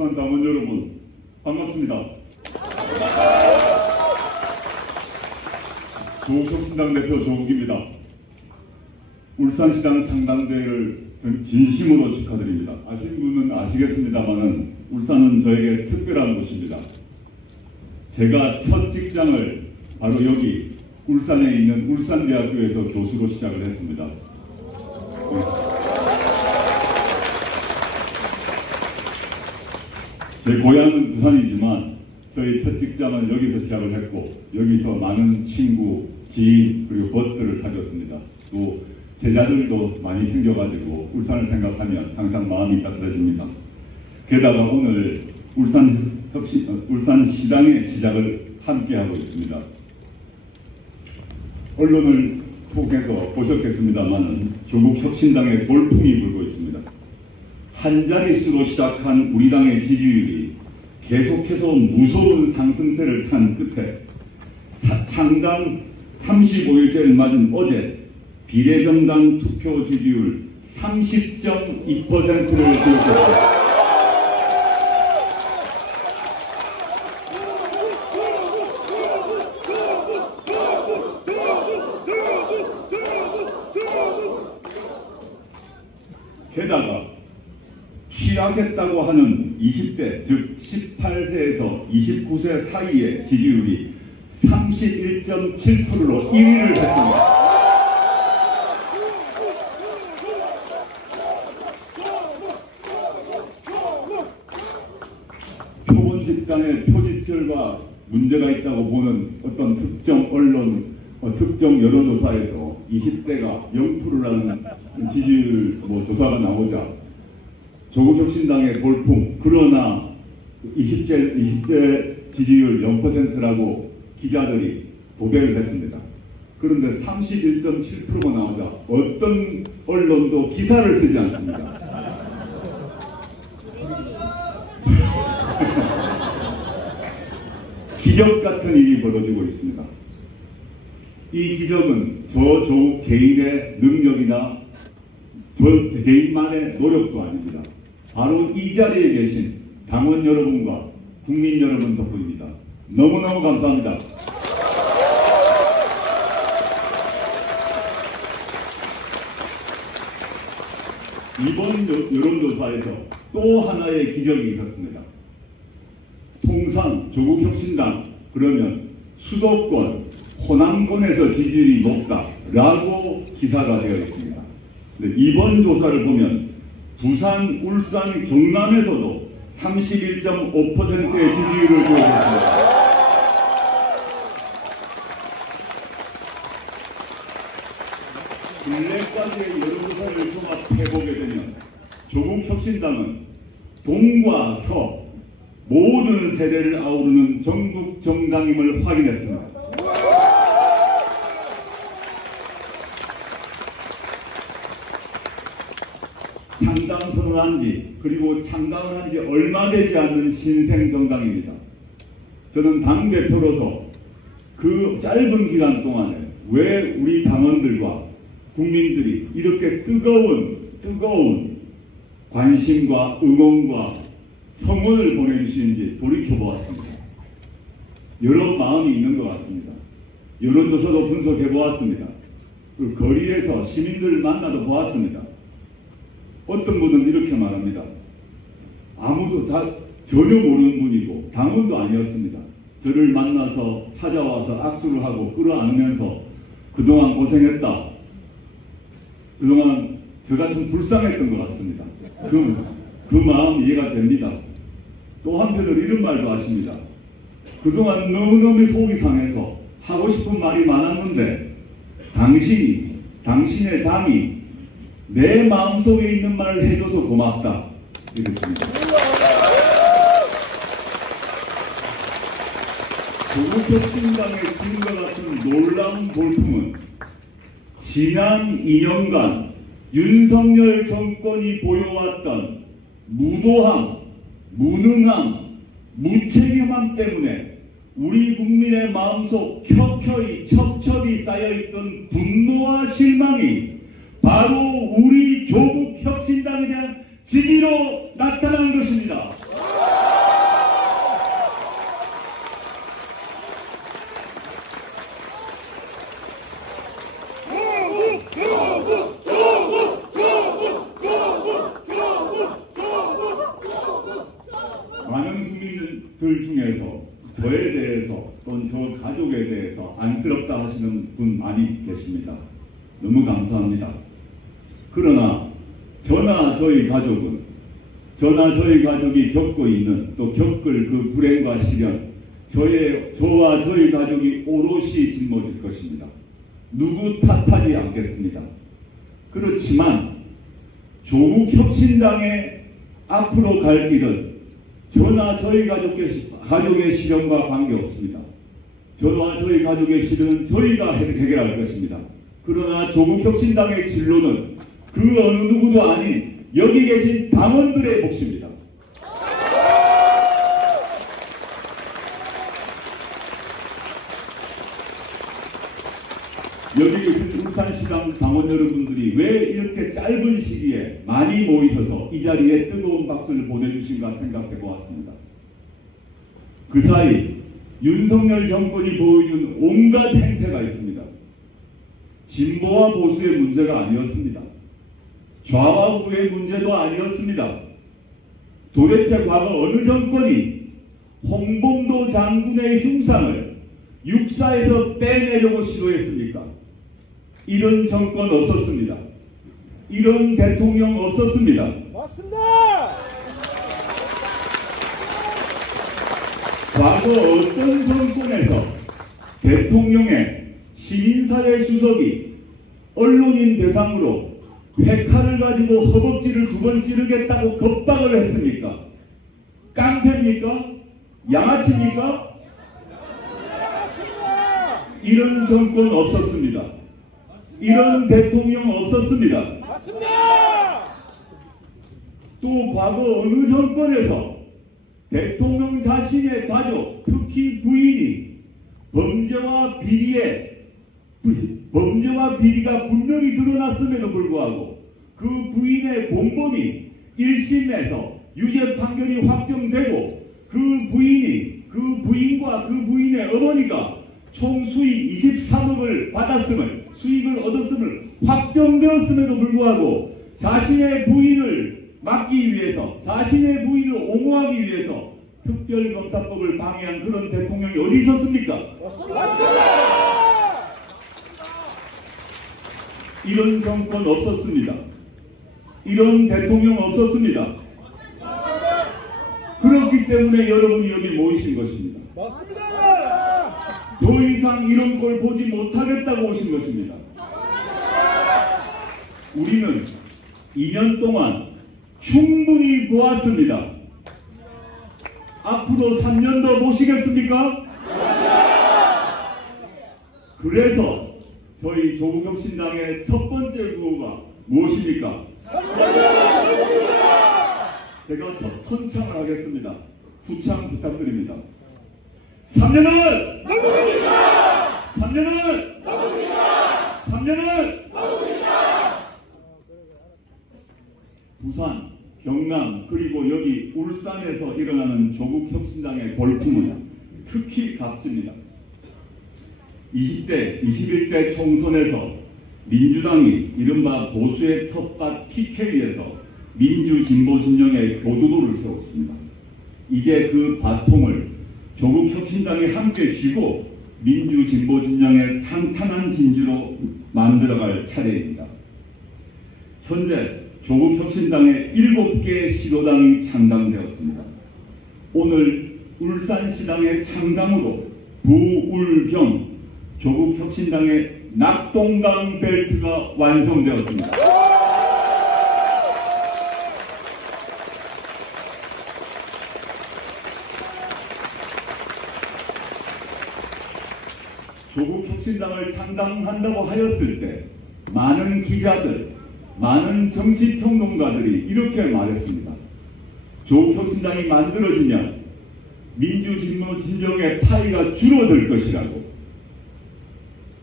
울산 당원 여러분, 반갑습니다. 조국혁신당 대표 조국입니다. 울산시장 창당대회를 진심으로 축하드립니다. 아신 분은 아시겠습니다만은 울산은 저에게 특별한 곳입니다. 제가 첫 직장을 바로 여기 울산에 있는 울산대학교에서 교수로 시작을 했습니다. 제 고향은 부산이지만 저희 첫 직장은 여기서 시작을 했고 여기서 많은 친구, 지인 그리고 벗들을 사귀었습니다. 또 제자들도 많이 생겨가지고 울산을 생각하면 항상 마음이 따뜻해집니다. 게다가 오늘 울산시당의 시작을 함께하고 있습니다. 언론을 통해서 보셨겠습니다만 조국혁신당의 돌풍이 불고 있습니다. 한 자릿수로 시작한 우리 당의 지지율이 계속해서 무서운 상승세를 탄 끝에 창당 35일째를 맞은 어제 비례정당 투표 지지율 30.2%를 기록했습니다. 게다가 취하겠다고 하는 20대, 즉 18세에서 29세 사이의 지지율이 31.7%로 1위를 했습니다. 표본 집단의 표지표가 문제가 있다고 보는 어떤 특정 언론, 특정 여론조사에서 20대가 0%라는 지지율 조사가 나오자 조국혁신당의 돌풍, 그러나 20대 지지율 0%라고 기자들이 도배를 했습니다. 그런데 31.7%가 나오자 어떤 언론도 기사를 쓰지 않습니다. 기적 같은 일이 벌어지고 있습니다. 이 기적은 저 조국 개인의 능력이나 저 개인만의 노력도 아닙니다. 바로 이 자리에 계신 당원 여러분과 국민 여러분 덕분입니다. 너무너무 감사합니다. 이번 여론조사에서 또 하나의 기적이 있었습니다. 통상 조국혁신당 그러면 수도권, 호남권에서 지지율이 높다라고 기사가 되어 있습니다. 이번 조사를 보면 부산, 울산, 경남에서도 31.5%의 지지율을 기록했습니다. 근래까지의 여론조사를 종합해보게 되면 조국혁신당은 동과 서 모든 세대를 아우르는 전국 정당임을 확인했습니다. 창당 선언한 지 그리고 창당을 한 지 얼마 되지 않는 신생 정당입니다. 저는 당대표로서 그 짧은 기간 동안에 왜 우리 당원들과 국민들이 이렇게 뜨거운 관심과 응원과 성원을 보내주시는지 돌이켜보았습니다. 여러 마음이 있는 것 같습니다. 여론조사도 분석해보았습니다. 그 거리에서 시민들을 만나도 보았습니다. 어떤 분은 이렇게 말합니다. 아무도 전혀 모르는 분이고 당원도 아니었습니다. 저를 만나서 찾아와서 악수를 하고 끌어안으면서 그동안 고생했다. 그동안 제가 좀 불쌍했던 것 같습니다. 그 마음 이해가 됩니다. 또 한편으로 이런 말도 하십니다. 그동안 너무너무 속이 상해서 하고 싶은 말이 많았는데 당신의 당이 내 마음속에 있는 말을 해줘서 고맙다. 이렇습니다. 조국혁신당의 지금과 같은 놀라운 돌풍은 지난 2년간 윤석열 정권이 보여왔던 무도함, 무능함, 무책임함 때문에 우리 국민의 마음속 첩첩이 쌓여있던 분노와 실망이 바로 우리 조국혁신당에 대한 지지로 나타난 것입니다. 많은 국민들 중에서 저에 대해서 또는 저 가족에 대해서 안쓰럽다 하시는 분 많이 계십니다. 너무 감사합니다. 그러나 저나 저희 가족이 겪고 있는 또 겪을 그 불행과 시련, 저와 저희 가족이 오롯이 짊어질 것입니다. 누구 탓하지 않겠습니다. 그렇지만 조국 혁신당의 앞으로 갈 길은 저나 저희 가족의 시련과 관계없습니다. 저와 저희 가족의 시련은 저희가 해결할 것입니다. 그러나 조국 혁신당의 진로는 그 어느 누구도 아닌 여기 계신 당원들의 몫입니다. 여기 계신 울산시당 당원 여러분들이 왜 이렇게 짧은 시기에 많이 모이셔서 이 자리에 뜨거운 박수를 보내주신가 생각해 보았습니다. 그 사이 윤석열 정권이 보여준 온갖 행태가 있습니다. 진보와 보수의 문제가 아니었습니다. 좌와 우의 문제도 아니었습니다. 도대체 과거 어느 정권이 홍범도 장군의 흉상을 육사에서 빼내려고 시도했습니까? 이런 정권 없었습니다. 이런 대통령 없었습니다. 맞습니다. 과거 어떤 정권에서 대통령의 시민사회 수석이 언론인 대상으로 백칼을 가지고 허벅지를 2번 찌르겠다고 겁박을 했습니까? 깡패입니까? 양아치입니까? 이런 정권 없었습니다. 이런 대통령 없었습니다. 맞습니다. 또 과거 어느 정권에서 대통령 자신의 가족, 특히 부인이 범죄와 비리가 분명히 드러났음에도 불구하고 그 부인의 공범이 1심에서 유죄 판결이 확정되고 그 부인과 그 부인의 어머니가 총 수익 23억을 수익을 얻었음을 확정되었음에도 불구하고 자신의 부인을 막기 위해서, 자신의 부인을 옹호하기 위해서 특별검사법을 방해한 그런 대통령이 어디 있었습니까? 맞습니다. 이런 정권 없었습니다. 이런 대통령 없었습니다. 그렇기 때문에 여러분이 여기 모이신 것입니다. 맞습니다. 더 이상 이런 걸 보지 못하겠다고 오신 것입니다. 우리는 2년 동안 충분히 보았습니다. 앞으로 3년 더 보시겠습니까? 그래서 저희 조국혁신당의 첫 번째 구호가 무엇입니까? 제가 첫 선창을 하겠습니다. 후창 부탁드립니다. 3년은 누구입니까? 3년은 누구입니까? 3년은 누구입니까? 부산, 경남 그리고 여기 울산에서 일어나는 조국혁신당의 골품은 특히 값집니다. 20대, 21대 총선에서 민주당이 이른바 보수의 텃밭 PK에서 민주진보 진영의 교두보를 세웠습니다. 이제 그 바통을 조국혁신당이 함께 쥐고 민주진보 진영의 탄탄한 진주로 만들어갈 차례입니다. 현재 조국혁신당의 7개 시도당이 창당되었습니다. 오늘 울산시당의 창당으로 부울경 조국혁신당의 낙동강 벨트가 완성되었습니다. 조국혁신당을 창당한다고 하였을 때 많은 기자들, 많은 정치평론가들이 이렇게 말했습니다. 조국혁신당이 만들어지면 민주진보 진영의 파이가 줄어들 것이라고.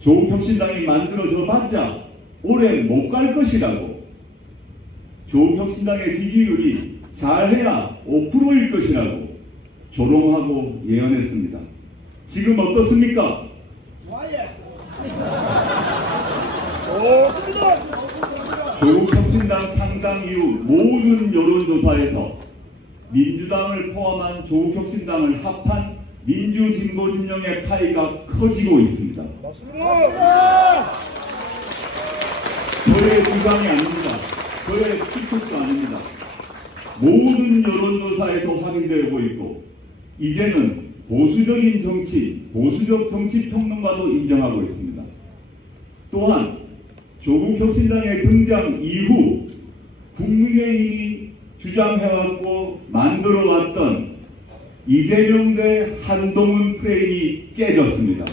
조국혁신당이 만들어져 봤자 오래 못 갈 것이라고. 조국혁신당의 지지율이 잘해야 5%일 것이라고 조롱하고 예언했습니다. 지금 어떻습니까? 조국혁신당 창당 이후 모든 여론조사에서 민주당을 포함한 조국혁신당을 합한 민주진보진영의 파이가 커지고 있습니다. 저의 주장이 아닙니다. 저의 추측도 아닙니다. 모든 여론조사에서 확인되고 있고 이제는 보수적인 정치, 보수적 정치 평론가도 인정하고 있습니다. 또한 조국혁신당의 등장 이후 국민의힘이 주장해왔고 만들어왔던 이재명 대 한동훈 프레임이 깨졌습니다.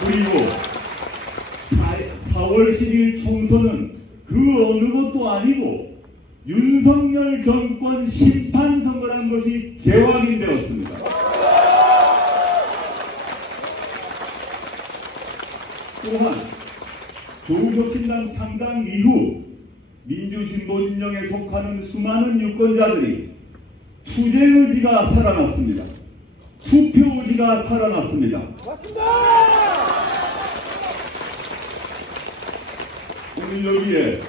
그리고 4월 10일 총선은 그 어느 것도 아니고 윤석열 정권 심판선거라는 것이 재확인되었습니다. 또한 조국혁신당 창당 이후 민주진보진영에 속하는 수많은 유권자들이 투쟁 의지가 살아났습니다. 투표 의지가 살아났습니다. 맞습니다. 오늘 여기에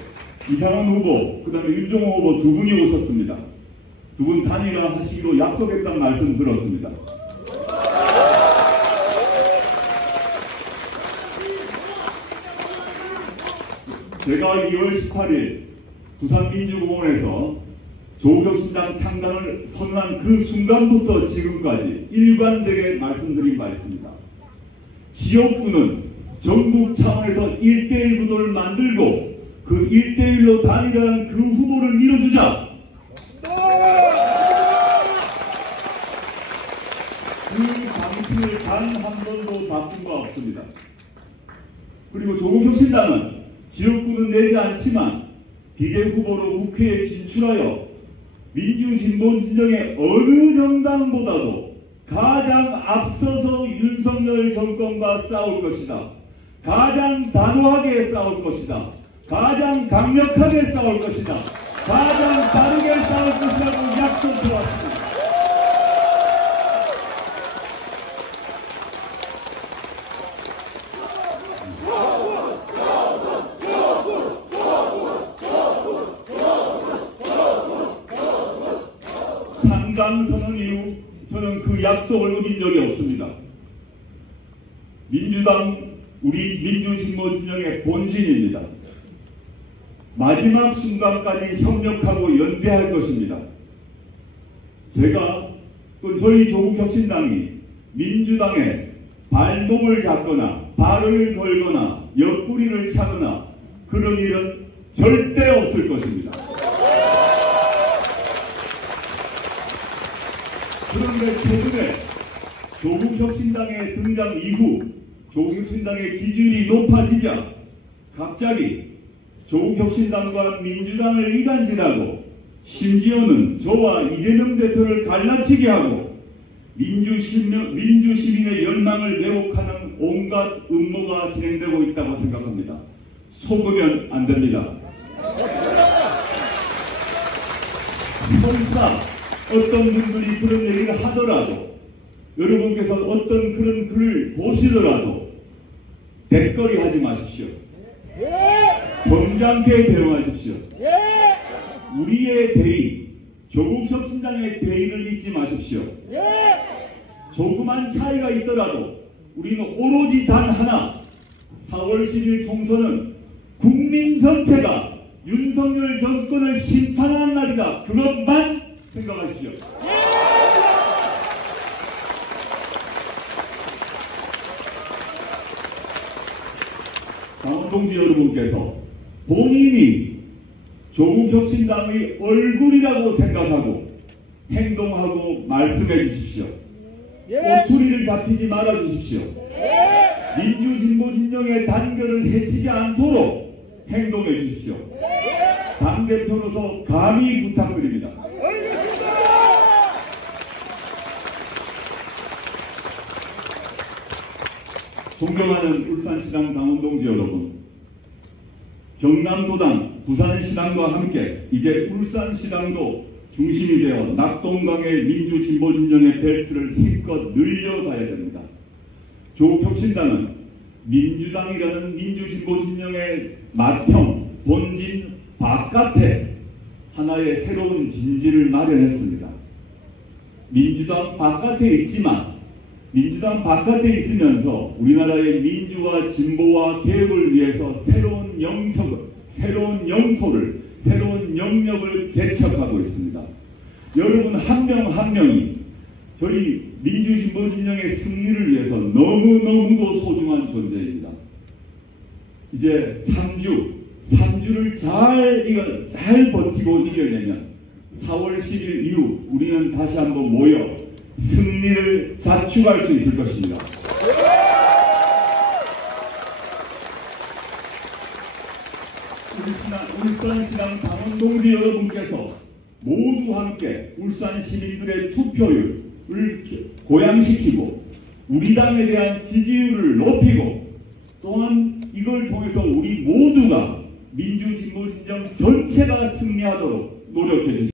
이상원 후보, 그 다음에 윤종호 후보 두 분이 오셨습니다. 두 분 단일화 하시기로 약속했다는 말씀 들었습니다. 제가 2월 18일 부산민주공원에서 조국혁신당 창당을 선언한 그 순간부터 지금까지 일관되게 말씀드린 바 있습니다. 지역구는 전국 차원에서 1대1 구도를 만들고 그 1대1로 단일화한 그 후보를 밀어주자. 그 방침을 단 한 번도 바꾼 바 없습니다. 그리고 조국혁신당은 지역구는 내지 않지만 비례 후보로 국회에 진출하여 민주진보진영의 어느 정당보다도 가장 앞서서 윤석열 정권과 싸울 것이다. 가장 단호하게 싸울 것이다. 가장 강력하게 싸울 것이다. 가장 빠르게 싸울 것이라고 약속해왔습니다. 창당선언 이후 저는 그 약속을 어긴 적이 없습니다. 민주당, 우리 민주진보진영의 본진입니다. 마지막 순간까지 협력하고 연대할 것입니다. 제가 또 저희 조국혁신당이 민주당에 발목을 잡거나 발을 걸거나 옆구리를 차거나 그런 일은 절대 없을 것입니다. 그런데 최근에 조국혁신당의 등장 이후 조국혁신당의 지지율이 높아지자 갑자기 조국혁신당과 민주당을 이간질하고 심지어는 저와 이재명 대표를 갈라치게 하고 민주시민의 열망을 왜곡하는 온갖 음모가 진행되고 있다고 생각합니다. 속으면 안 됩니다. 설사 어떤 분들이 그런 얘기를 하더라도 여러분께서 어떤 그런 글을 보시더라도 댓글이 하지 마십시오. 점잖게 대응하십시오. 우리의 대의, 조국혁신당의 대의를 잊지 마십시오. 조그만 차이가 있더라도 우리는 오로지 단 하나, 4월 10일 총선은 국민 전체가 윤석열 정권을 심판하는 날이다. 그것만 생각하십시오. 당원동지 여러분께서 본인이 조국혁신당의 얼굴이라고 생각하고 행동하고 말씀해 주십시오. 꼬투리를 잡히지 말아 주십시오. 민주진보진영의 단결을 해치지 않도록 행동해 주십시오. 당대표로서 감히 부탁드립니다. 존경하는 울산시당 당원동지 여러분, 경남도당, 부산시당과 함께 이제 울산시당도 중심이 되어 낙동강의 민주진보진영의 벨트를 힘껏 늘려가야 됩니다. 조국혁신당은 민주당이라는 민주진보진영의 맏형, 본진 바깥에 하나의 새로운 진지를 마련했습니다. 민주당 바깥에 있지만 민주당 바깥에 있으면서 우리나라의 민주화, 진보와 개혁을 위해서 새로운 영역을, 새로운 영토를, 새로운 영역을 개척하고 있습니다. 여러분 한 명 한 명이 저희 민주진보진영의 승리를 위해서 너무너무도 소중한 존재입니다. 이제 3주를 잘 버티고 이겨내면 4월 10일 이후 우리는 다시 한번 모여 승리를 자축할 수 있을 것입니다. 울산시당 당원동지 여러분께서 모두 함께 울산 시민들의 투표율을 고양시키고 우리 당에 대한 지지율을 높이고 또한 이걸 통해서 우리 모두가 민주진보진영 전체가 승리하도록 노력해 주십시오.